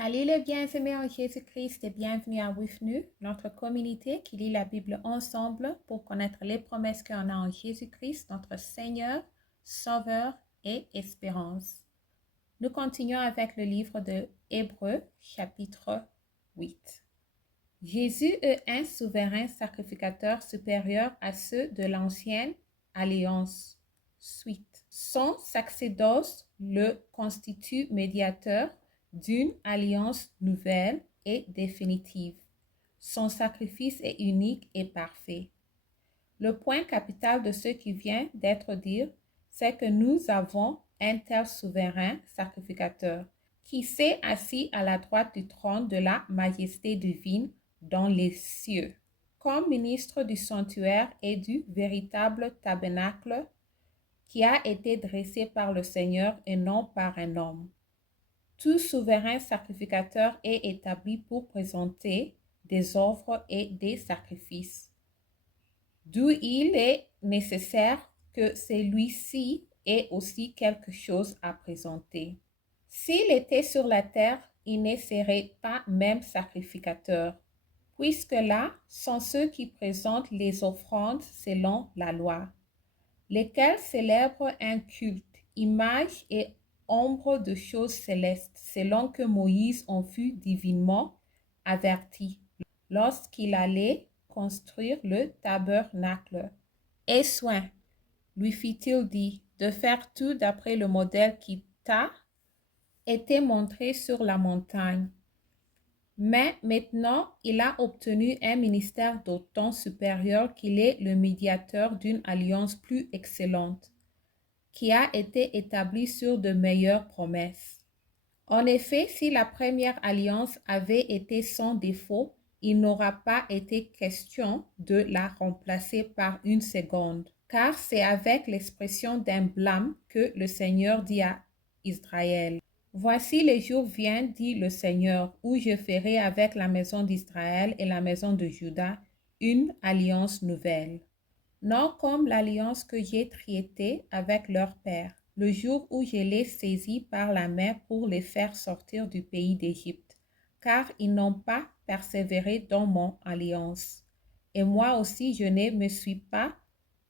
Salut les bien-aimés en Jésus-Christ et bienvenue à WIFNU, notre communauté qui lit la Bible ensemble pour connaître les promesses qu'on a en Jésus-Christ, notre Seigneur, Sauveur et Espérance. Nous continuons avec le livre de Hébreux, chapitre 8. Jésus est un souverain sacrificateur supérieur à ceux de l'ancienne alliance. Suite. Son sacerdoce le constitue médiateur d'une alliance nouvelle et définitive. Son sacrifice est unique et parfait. Le point capital de ce qui vient d'être dit, c'est que nous avons un tel souverain sacrificateur qui s'est assis à la droite du trône de la majesté divine dans les cieux, comme ministre du sanctuaire et du véritable tabernacle qui a été dressé par le Seigneur et non par un homme. Tout souverain sacrificateur est établi pour présenter des offres et des sacrifices, d'où il est nécessaire que celui-ci ait aussi quelque chose à présenter. S'il était sur la terre, il ne serait pas même sacrificateur, puisque là sont ceux qui présentent les offrandes selon la loi, lesquels célèbrent un culte, image et ombre de choses célestes, selon que Moïse en fut divinement averti lorsqu'il allait construire le tabernacle. Et soin, lui fit-il dit, de faire tout d'après le modèle qui t'a été montré sur la montagne. Mais maintenant, il a obtenu un ministère d'autant supérieur qu'il est le médiateur d'une alliance plus excellente, qui a été établie sur de meilleures promesses. En effet, si la première alliance avait été sans défaut, il n'aura pas été question de la remplacer par une seconde, car c'est avec l'expression d'un blâme que le Seigneur dit à Israël: Voici les jours viennent, dit le Seigneur, où je ferai avec la maison d'Israël et la maison de Juda une alliance nouvelle, non comme l'alliance que j'ai traitée avec leur père, le jour où je les saisis par la main pour les faire sortir du pays d'Égypte, car ils n'ont pas persévéré dans mon alliance. Et moi aussi je ne me suis pas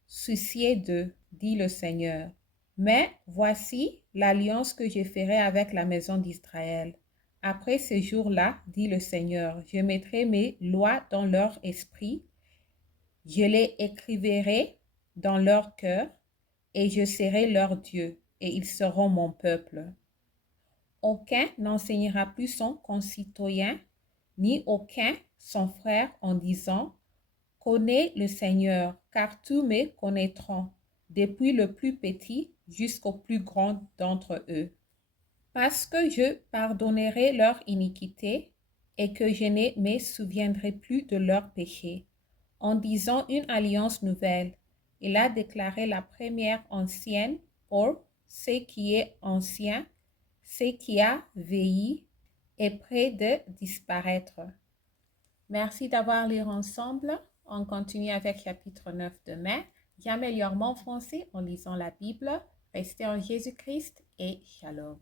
soucié d'eux, dit le Seigneur. Mais voici l'alliance que je ferai avec la maison d'Israël. Après ces jours-là, dit le Seigneur, je mettrai mes lois dans leur esprit, je les écrirai dans leur cœur, et je serai leur Dieu, et ils seront mon peuple. Aucun n'enseignera plus son concitoyen, ni aucun son frère en disant: Connais le Seigneur, car tous me connaîtront, depuis le plus petit jusqu'au plus grand d'entre eux. Parce que je pardonnerai leur iniquité et que je ne me souviendrai plus de leurs péchés. En disant une alliance nouvelle, il a déclaré la première ancienne pour ce qui est ancien, ce qui a vieilli est près de disparaître. Merci d'avoir lu ensemble. On continue avec chapitre 9 demain. J'améliore mon français en lisant la Bible. Restez en Jésus-Christ et shalom.